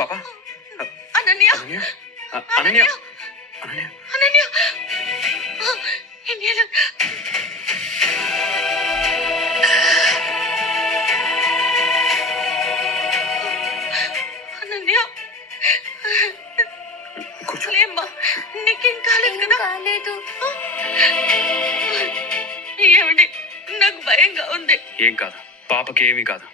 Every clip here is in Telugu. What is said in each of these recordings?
పాపా అనన్య అనన్య అనన్య అనన్య అనన్య ఎన్నేళ్ళు అనన్య కూర్చోలేమ్మా, నీకేం కాలేదు కదా? కాలేదు. ఏమండి, నాకు భయంగా ఉంది. ఏం కాదు, పాపకి ఏమీ కాదు.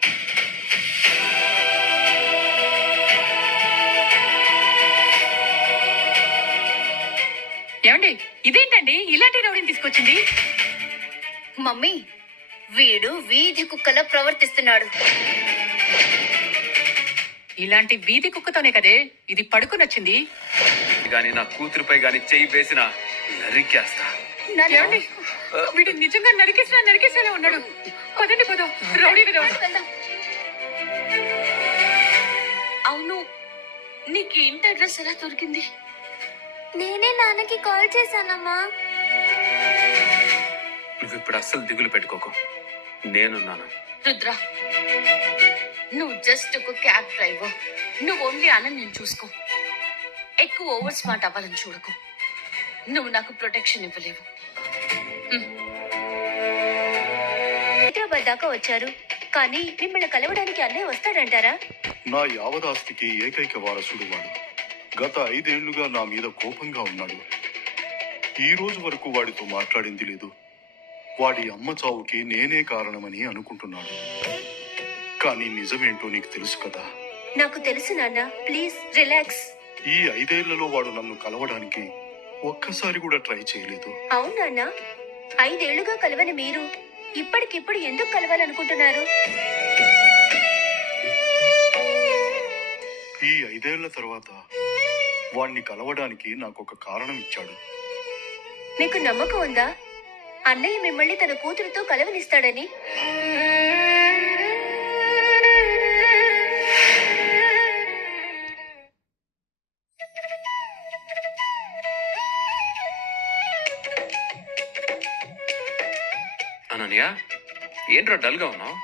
ఏమండి, ఇదేంటండి ఇలాంటి రౌడీని తీసుకొచ్చింది? మమ్మీ, వీడు వీధి కుక్కలా ప్రవర్తిస్తున్నాడు. ఇలాంటి వీధి కుక్కతోనే కదే ఇది పడుకునొచ్చింది. గాని నా కూతురుపై గాని చెయ్యి వేసిన నరికేస్తా. ఏమండి, వీడు నిజంగా నరికేసేలా ఉన్నాడు. పదండి పదో, రౌడీ అవును, నీకు ఇంటి అడ్రస్ ఎలా దొరికింది? నేనే నాన్నకి కాల్ చేశానమ్మా. నువ్వు ఇప్పుడు అస్సలు దిగులు పెట్టుకోకు, నేనున్నాను. రుద్ర, నువ్వు జస్ట్ ఒక క్యాబ్ డ్రైవర్. నువ్వు ఓన్లీ అనన్యని చూసుకో. ఎక్కువ ఓవర్ స్మార్ట్ అవ్వాలని చూడకు. నువ్వు నాకు ప్రొటెక్షన్ ఇవ్వలేవు. హైదరాబాద్ దాకా వచ్చారు, కానీ మిమ్మల్ని కలవడానికి అన్నయ్య వస్తాడంటారా? నా యావదాస్తికి ఏకైక వారసుడు వాడు. గత 5 ఏళ్లుగా నా మీద కోపంగా ఉన్నాడు. ఈ రోజు వరకు వాడితో మాట్లాడింది లేదు. వాడి అమ్మ చావుకి నేనే కారణమని అనుకుంటున్నాడు. కానీ నిజమేంటో నీకు తెలుసు కదా. నాకు తెలుసు నాన్న, ప్లీజ్ రిలాక్స్. ఈ 5 ఏళ్లలో వాడు నన్ను కలవడానికి ఒక్కసారి కూడా ట్రై చేయలేదు. అవునాన్న, 5 ఏళ్లుగా కలవని మీరు ఇప్పటికిప్పుడు ఎందుకు కలవాలనుకుంటున్నారు? ఈ 5 ఏళ్ల తర్వాత వాణ్ణి కలవడానికి నాకు ఒక కారణం ఇచ్చాడు. మీకు నమ్మకం ఉందా అన్నయ్య మిమ్మల్ని తన కూతురుతో కలవనిస్తాడని? అనన్య, ఏంట్రా డల్ గా ఉన్నావు?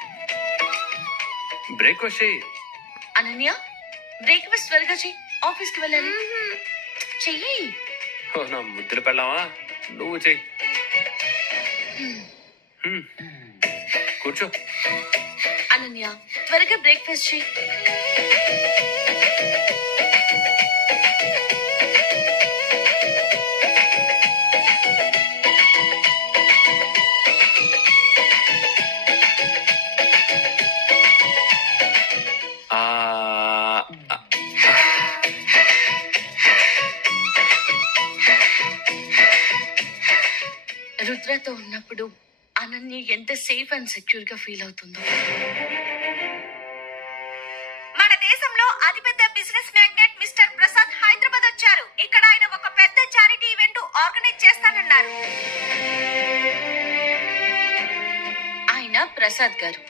బ్రేక్ఫాస్ట్ చేయి. అనన్య, బ్రేక్ఫాస్ట్ త్వరగా చెయ్యి, ఆఫీస్కి వెళ్ళాలి. చెయ్యి. ఓ, నా ముద్దులు పెళ్ళావా? నువ్వు చెయ్యి. కూర్చో. అనన్య, త్వరగా బ్రేక్ఫాస్ట్ చెయ్యి. రుద్రతో ఉన్నప్పుడు అనన్య ఎంత సేఫ్ అండ్ సెక్యూర్ గా ఫీల్ అవుతుందో. మన దేశంలో అతిపెద్ద business magnate mister Prasad Hyderabad వచ్చారు. ఇక్కడ ఆయన ఒక పెద్ద చారిటీ ఈవెంట్ ఆర్గనైజ్ చేస్తానన్నారు. ఆయన ప్రసాద్ గారు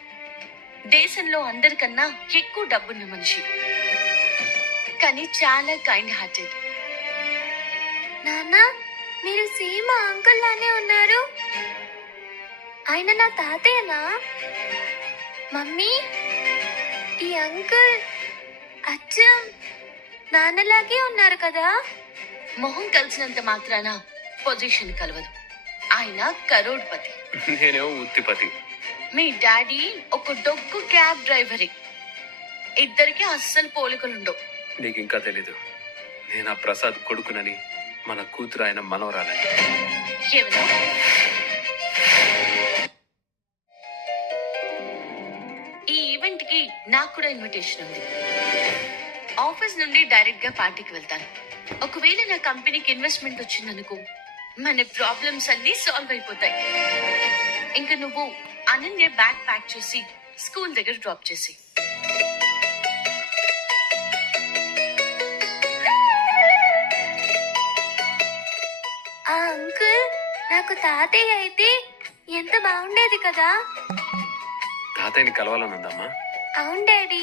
దేశంలో అందరికన్నా ఎక్కువ డబ్బున్న మనిషి, కానీ చాలా కైండ్ హార్టెడ్. నాన్న, మీరు సేమ్ అంకుల్ లానే ఉన్నారు. ఆయన నా తాతయ్యనా? మమ్మీ, ఈ అంకుల్ అచ్చం నాన్నలాగే ఉన్నారు కదా. మొహం కలిసినంత మాత్రాన పొజిషన్ కలవదు. ఆయన కరోడ్పతి, నేనేమో ఉత్తిపతి. మీ డాడీ ఒక డొక్కు క్యాబ్ డ్రైవరే. ఇద్దరికి అస్సలు పోలికలుండవు. నీకు ఇంకా తెలీదు, నేను ఆ ప్రసాద్ కొడుకునని, మన కూతురు ఆయన మనవరాలని. ఏమన్నా ఈ ఈవెంట్ కి నాకు కూడా ఇన్విటేషన్ ఉంది. ఆఫీస్ నుండి డైరెక్ట్ గా పార్టీకి వెళ్తాను. ఒకవేళ నా కంపెనీకి ఇన్వెస్ట్మెంట్ వచ్చిందనుకో, మన ప్రాబ్లమ్స్ అన్ని సాల్వ్ అయిపోతాయి. ఇంకా నువ్వు అనన్య బ్యాగ్ ప్యాక్ చేసి స్కూల్ దగ్గర డ్రాప్ చేసి. ఆ అంకుల్ నాకు తాతయ్య అయితే ఎంత బాగుండేది కదా. తాతయ్యని కలవాలనుందమ్మా. అవును డాడీ.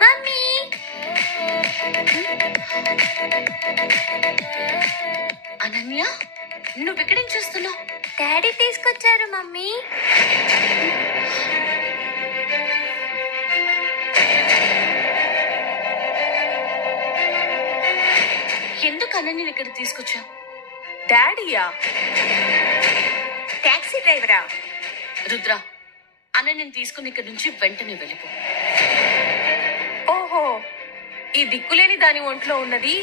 మమ్మీ, అనన్య, నువ్వు ఇక్కడేం చేస్తున్నావు? డాడీ తీసుకొచ్చారు మమ్మీ. ఎందుకు అనన్యని ఇక్కడ తీసుకొచ్చావు? డాడీయా? టాక్సీ డ్రైవరా? రుద్ర, అనన్యని తీసుకుని ఇక్కడ నుంచి వెంటనే వెళ్ళిపో. ఓహో, ఈ దిక్కులేని దాని ఒంట్లో ఉన్నది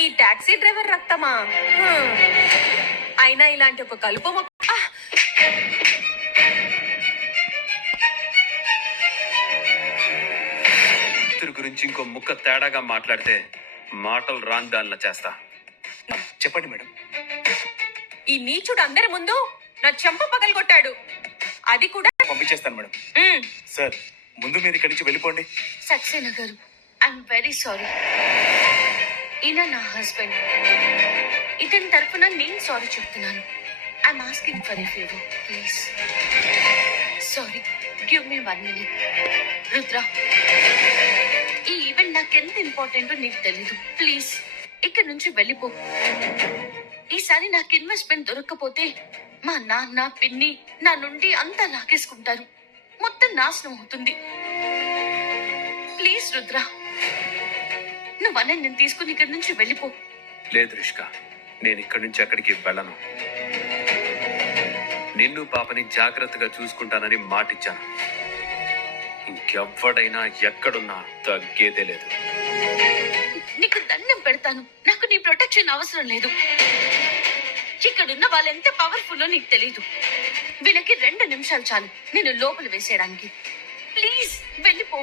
ఈ టాక్సీ డ్రైవర్ రక్తమా? అయినా ఇలాంటి ఒక కలుపు కూతురు గురించి ఇంకో ముక్క తేడాగా మాట్లాడితే మాటలు రాంగ్ దానిలా చేస్తా. చెప్పండి మేడం. ఈ నీచుడు అందరి ముందు నా చెంప పగలగొట్టాడు. అది కూడా పంపించేస్తాను మేడం. సార్, ముందు మీరు ఇక్కడి నుంచి వెళ్ళిపోండి. సక్సేనా గారు, ఐఎమ్ వెరీ సారీ. ఈయన నా హస్బెండ్. ఇతని తరఫున నేను సారీ చెప్తున్నాను. I'm asking for a favour, please. Sorry, give me 1 minute. Rudra, ఈ ఈవెంట్ నాకెంత ఇంపార్టెంటో నీకు తెలీదు. ప్లీజ్ ఇక్కడ నుంచి వెళ్ళిపో. ఈసారి నాకు ఇన్వెస్ట్మెంట్ దొరక్కపోతే మా నాన్న, పిన్ని నా నుండి అంతా లాగేసుకుంటారు. మొత్తం నాశనం అవుతుంది. ప్లీజ్ రుద్ర, నువ్వనే నేను తీసుకుని ఇక్కడి నుంచి వెళ్ళిపో. లేదు రిష్క, నేను ఇక్కడి నుంచి ఎక్కడికి వెళ్ళను. నిన్ను పాపని జాగ్రత్తగా చూసుకుంటానని మాటిచ్చాను. ఇంకెవ్వడైనా ఎక్కడున్నా తగ్గేదే లేదు. నీకు దండం పెడతాను, నాకు నీ ప్రొటెక్షన్ అవసరం లేదు. ఇక్కడున్న వాళ్ళు ఎంత పవర్ఫుల్లో నీకు తెలీదు. వీళ్ళకి 2 నిమిషాలు చాలు నేను లోపల వేసేయడానికి. ప్లీజ్ వెళ్ళిపో.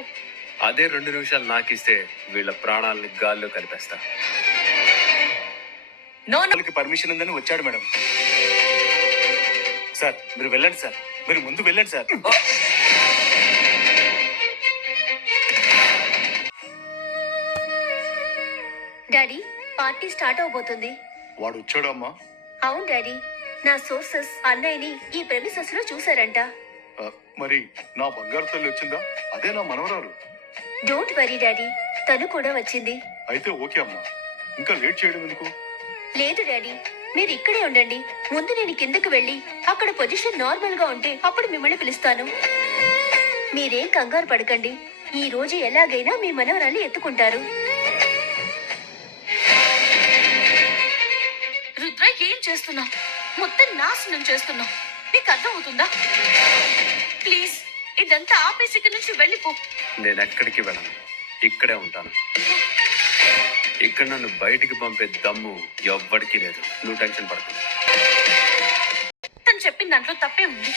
అదే 2 నిమిషాలు నాకిస్తే వీళ్ళ ప్రాణాలని గాల్లో కలిపేస్తా. వాళ్ళకి పర్మిషన్ ఉందని వచ్చాడు మేడం. సార్, మీరు వెళ్ళండి సార్. మీరు ముందు వెళ్ళండి సార్. డాడీ, పార్టీ స్టార్ట్ అవబోతుంది. వాడు వచ్చాడమ్మా? అవును డాడీ, నా సోర్సెస్ అన్నయ్యని ఈ ప్రెమిసెస్ లో చూసారంట. మరి నా బంగారు తల్లి వచ్చిందా? అదే నా మనవరాలు. డోంట్ వరీ డాడీ, తను కూడా వచ్చింది. అయితే ఓకే అమ్మా, ఇంకా లేట్ చేయడం ఎందుకు? లేదు డాడీ, మీరు ఇక్కడే ఉండండి. ముందు నేను కిందకు వెళ్ళి అక్కడ పొజిషన్ నార్మల్ గా ఉంటే అప్పుడు మిమ్మల్ని పిలుస్తాను. మీరేం కంగారు పడకండి. ఈ రోజు ఎలాగైనా మీ మనవరాలు ఎత్తుకుంటారు. రుద్ర, ఏం చేస్తున్నావు? మొత్తం నాశనం చేస్తున్నావు. నీకు అర్థం అవుతుందా? ప్లీజ్ ఇదంతా ఆపేసి ఇక్కడి నుంచి వెళ్ళిపో. నేను ఎక్కడికి వెళ్ళను, ఇక్కడే ఉంటాను. ఇక్కడ నన్ను బయటికి పంపే దమ్ము ఎవ్వడికి లేదు. నువ్వు టెన్షన్ పడకు. తను చెప్పిన దాంట్లో తప్పే ఉంది.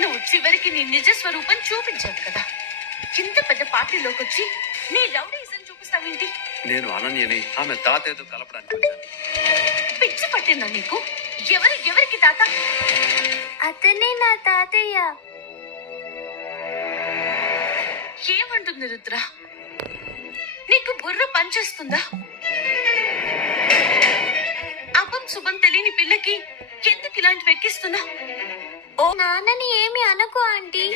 నువ్వు చివరికి నీ నిజ స్వరూపం చూపించావు కదా. ఇంత పెద్ద పార్టీలోకి వచ్చి నీ రౌడీజం చూపిస్తావేంటి? నేను అనన్యని ఆమె తాతయ్యతో కలపడానికి వచ్చాను. పిచ్చి పట్టిందా నీకు? ఎవరికి తాత? అతనే నా తాతయ్య. ఏమంటుంది రుద్ర? నీకు బుర్ర పనిచేస్తుందా? అపం శుభం తెలియని పిల్లకి ఎందుకు ఇలాంటివి ఎక్కిస్తున్నా? ఓ నాన్నని ఏమి అనకు ఆంటీ.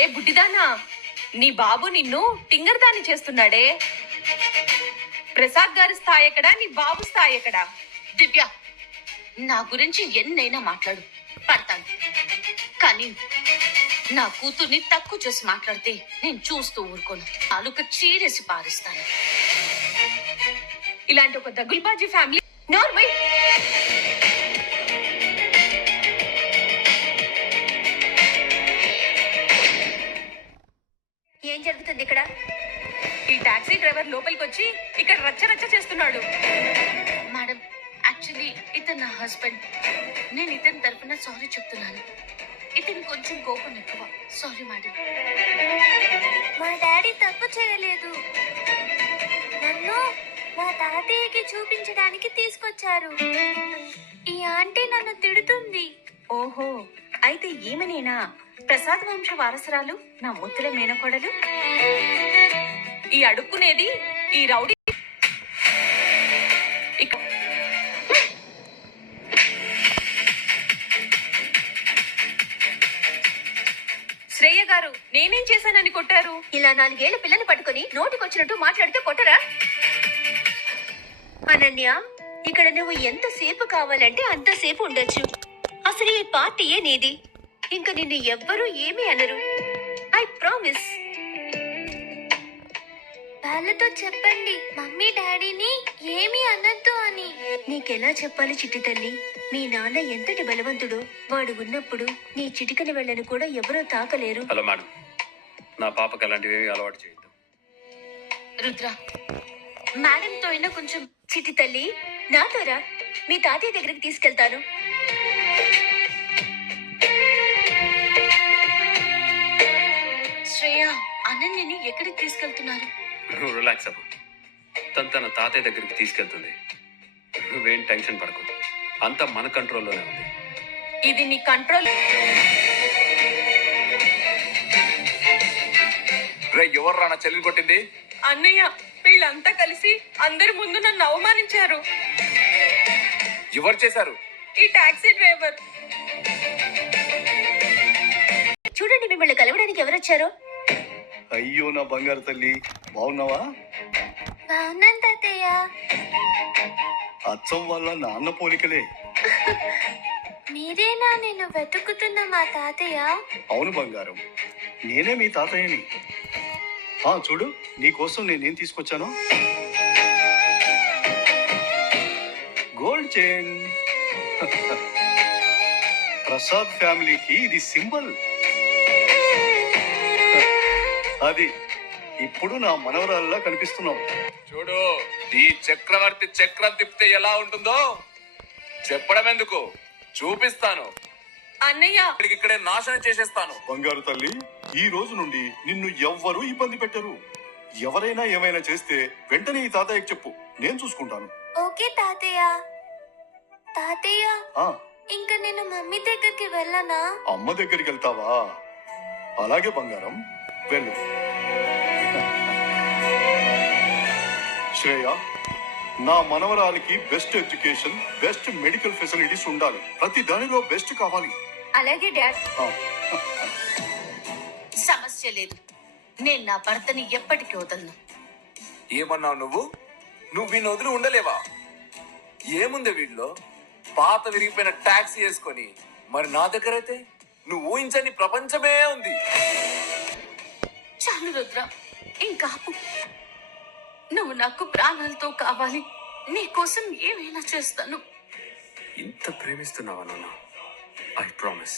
ఏ బుడ్డిదానా, నీ బాబు నిన్ను టింగర్ దాన్ని చేస్తున్నాడే. ప్రసాద్ గారి స్థాయి ఎక్కడా, నీ బాబు స్థాయి ఎక్కడా? దివ్య, నా గురించి ఎన్నైనా మాట్లాడు, పడతాను. కానీ నా కూతుర్ని తక్కువ చేసి మాట్లాడితే నేను చూస్తూ ఊరుకోను. నాలుక చీరేసి పారిస్తాను. ఇలాంటి ఒక దగుల్బాజీ ఫ్యామిలీ నోర్మై. ఏం జరుగుతుంది ఇక్కడ? ఈ టాక్సీ డ్రైవర్ లోపలికి వచ్చి ఇక్కడ రచ్చ చేస్తున్నాడు. మేడం, యాక్చువల్లీ ఇతను నా హస్బెండ్. నేను ఇతని తరపున సారీ చెప్తున్నాను. ఇతను కొంచెం కోపం ఎక్కువ. Sorry madam. మా డాడీ తప్పు చేయలేదు. నన్ను మా తాతయ్యకి చూపించడానికి తీసుకొచ్చారు. ఈ ఆంటీ నన్ను తిడుతుంది. ఓహో, అయితే ఈమెనేనా ప్రసాద్ వంశ వారసురాలు, నా ముత్తుల మేనకోడలు? ఈ అడుక్కునేది ఈ రౌడీ. శ్రేయ గారు, నేనేం చేశాను? ఇలా 4 ఏళ్ల పిల్లని పట్టుకుని నోటికొచ్చినట్టు మాట్లాడితే కొట్టరా? అనన్య, ఇక్కడ నువ్వు ఎంతసేపు కావాలంటే అంతసేపు ఉండొచ్చు. అసలు ఈ పార్టీయే నీది. ఇంకా నిన్ను ఎవ్వరూ ఏమీ అనరు. I promise. వాళ్ళతో చెప్పండి మమ్మీ డాడీని ఏమీ అనద్దు అని. నీకెలా చెప్పాలి చిట్టి తల్లి? మీ నాన్న ఎంతటి బలవంతుడో. వాడు ఉన్నప్పుడు నీ చిటికన వెళ్ళను కూడా ఎవరూ తాకలేరు. హలో మేడం, నా పాపకి అలాంటివి ఏమీ అలవాటు చేయొద్దు. రుద్ర, మేడంతో అయినా కొంచెం. చిట్టి తల్లి, నాతో రా. మీ తాతయ్య దగ్గరికి తీసుకెళ్తాను. శ్రేయ, అనన్యని ఎక్కడికి తీసుకెళ్తున్నారు? నువ్వు రిలాక్స్ అవ్వు. తన తాతయ్య దగ్గరికి తీసుకెళ్తుంది. నువ్వేం టెన్షన్ పడకు, అంతా మన కంట్రోల్లోనే ఉంది. ఇది నీ కంట్రోల్. రే ఎవర్రా నా చెల్లిని కొట్టింది? అన్నయ్య, వీళ్ళంతా కలిసి అందరి ముందు నన్ను అవమానించారు. ఎవరు చేశారు? ఈ టాక్సీ డ్రైవర్. చూడండి, మిమ్మల్ని కలవడానికి ఎవరొచ్చారో. అయ్యో నా బంగారు తల్లి, బాగున్నావా? బాగున్నాను తాతయ్య. అచ్చం వల్ల నాన్న పోలికలే. మీరేనా నేను వెతుకుతున్న మా తాతయ్య? అవును బంగారం, నేనే మీ తాతయ్యని. చూడు, నీకోసం నేనేం తీసుకొచ్చాను. Gold chain. ప్రసాద్ ఫ్యామిలీకి ఇది సింబల్. అది ఇప్పుడు నా మనవరాల్లా కనిపిస్తున్నావు. చూడు, ఈ చక్రవర్తి చక్రం తిప్పితే ఎలా ఉంటుందో చెప్పడం ఎందుకు, చూపిస్తాను. అన్నయ్య, ఇక్కడే నాశనం చేసేస్తాను. బంగారు తల్లి, ఈ రోజు నుండి నిన్ను ఎవ్వరూ ఇబ్బంది పెట్టరు. ఎవరైనా ఏమైనా చేస్తే వెంటనే ఈ తాతయ్యకి చెప్పు, నేను చూసుకుంటాను. ఓకే తాతయ్య. తాతయ్య, ఆ ఇంకా నేను మమ్మీ దగ్గరికి వెళ్ళనా? అమ్మ దగ్గరికి వెళ్తావా? అలాగే బంగారం, వెళ్ళు. శ్రేయ, నా మనవరాలికి best education, best medical facilities ఉండాలి. ప్రతి దానిలో బెస్ట్ కావాలి. అలాగే డాడ్. ఆ, సమస్య లేదు. నేను నా భర్తని ఎప్పటికీ వదలను. ఏమన్నావు నువ్వు? నువ్వు వీడిని వదిలి ఉండలేవా? ఏముంది వీడిలో? పాత విరిగిపోయిన టాక్సీ వేసుకొని, మరి నా దగ్గర అయితే నువ్వు ఊహించని ప్రపంచమే ఉంది. చాలు రుద్ర, ఇంకా ఆపు. నువ్వు నాకు ప్రాణాలతో కావాలి. నీ కోసం ఏమైనా చేస్తాను. ఇంత ప్రేమిస్తున్నావా నాన్న? I promise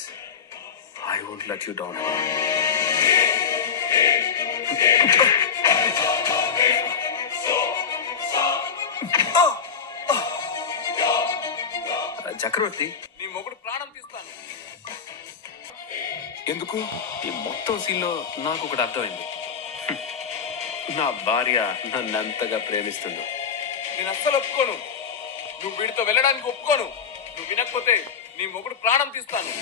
I won't let you down. Chakravarthy, నీ మొగుడు ప్రాణం తీస్తాను. ఎందుకు? ఈ మొత్తం సీన్లో నాకు ఒకటి అర్థమైంది. నా భార్య నన్ను అంతగా ప్రేమిస్తుంది. నేను అస్సలు ఒప్పుకోను. నువ్వు వీడితో వెళ్ళడానికి ఒప్పుకోను. నువ్వు వినకపోతే నీ మొగుడు ప్రాణం తీస్తాను.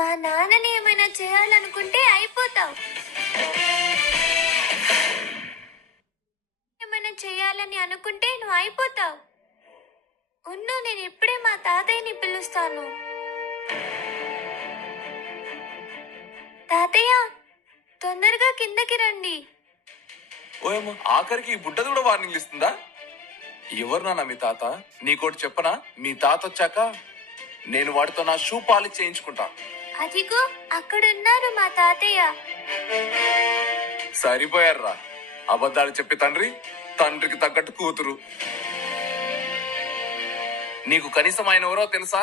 మా నాన్నని ఏమైనా చేయాలనుకుంటే అయిపోతావు. ఏమైనా చేయాలని అనుకుంటే నువ్వు అయిపోతావు. ఉన్ను, నేను ఇప్పుడే మా తాతయ్యని పిలుస్తాను. తాతయ్య, తొందరగా కిందకి రండి. ఓయమ్మ, ఆఖరికి ఈ బుడ్డది కూడా వార్నింగ్ ఇస్తుందా? ఎవరు నాన్న మీ తాత? నీకోటి చెప్పనా? మీ తాత వచ్చాక నేను వాడితో నా షూ పాలిష్ చేయించుకుంటా. అదిగో అక్కడున్నారు మా తాతయ్య. సరిపోయారా అబద్ధాలు చెప్పి తండ్రి, తండ్రికి తగ్గట్టు కూతురు. నీకు కనీసం ఆయన ఎవరో తెలుసా?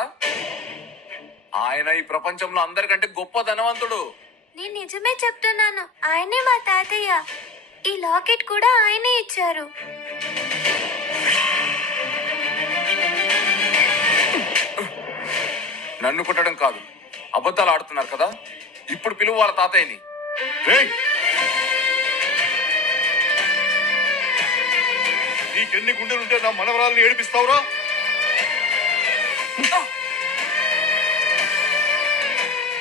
ఆయన ఈ ప్రపంచంలో అందరికంటే గొప్ప ధనవంతుడు. నేను నిజమే చెప్తున్నాను, ఆయనే మా తాతయ్య. ఈ లాకెట్ కూడా ఆయనే ఇచ్చారు. నన్ను కొట్టడం కాదు, అబద్ధాలు ఆడుతున్నారు కదా. ఇప్పుడు పిలువు వాళ్ళ తాతయ్యని. రేయ్, నీకెన్ని గుండెలుంటే నా మనవరాల్ని ఏడిపిస్తావురా?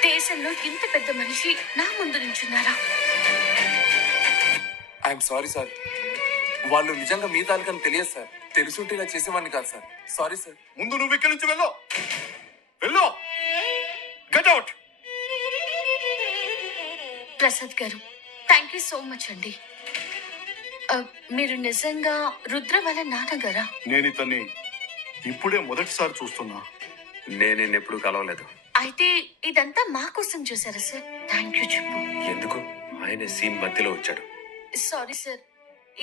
దేశంలో ఇంత పెద్ద మనిషి నా ముందు నించున్నారా? I'm sorry sir. వాళ్ళు నిజంగా మీ తాలూకని తెలియదు సార్. తెలుసుంటే ఇలా చేసేవాడిని కాదు సార్. Sorry sir. ముందు నువ్వు ఇక్కడి నుంచి వెళ్ళు. వెళ్ళు. Get out. ప్రసాద్ గారు, థ్యాంక్ యూ సో మచ్ అండి. మీరు నిజంగా రుద్ర వాళ్ళ నాన్నగారా? నేను ఇతన్ని ఇప్పుడే మొదటిసారి చూస్తున్నా. నేను ఎప్పుడు కలవలేదు. అయితే ఇదంతా మా కోసం చేశారా సార్? థ్యాంక్ యూ చెప్పు. ఎందుకు? ఆయన సీన్ మధ్యలో వచ్చాడు. సారీ సార్,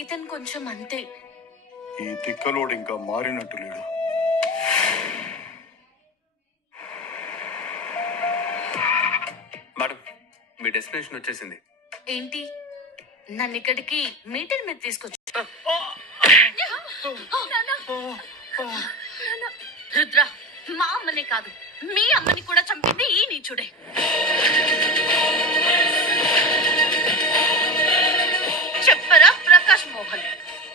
ఇతను కొంచెం అంతే. ఈ తిక్కలోడు ఇంకా మారినట్టు లేడు. మేడం, మీ డెస్టినేషన్ వచ్చేసింది. ఏంటి, నన్ను ఇక్కడికి మీటర్ మీద తీసుకొచ్చు? రుద్ర, మా అమ్మనే కాదు మీ అమ్మని కూడా చంపింది ఈ నీచుడే. చెప్పరా ప్రకాష్ మోహన్?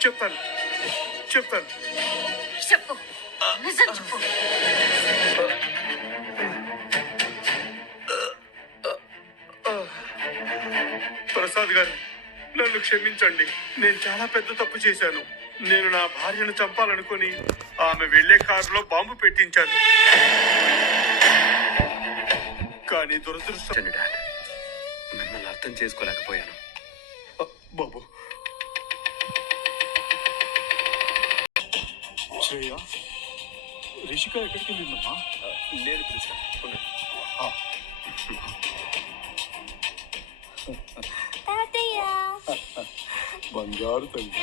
చెప్తాను. చెప్పు, నిజం చెప్పు. ప్రసాద్ గారు, నన్ను క్షమించండి. నేను చాలా పెద్ద తప్పు చేశాను. నేను నా భార్యను చంపాలనుకుని ఆమె వెళ్లే కారులో బాంబు పెట్టించాను. కానీ దురదృష్టం. చండి డాడ్, మిమ్మల్ని అర్థం చేసుకోలేకపోయాను. బాబు, శ్రేయ, రిషిక ఎక్కడికి వెళ్ళిందమ్మా? నేను పిలుస్తాను. తాతయ్య బంగారు తల్లి.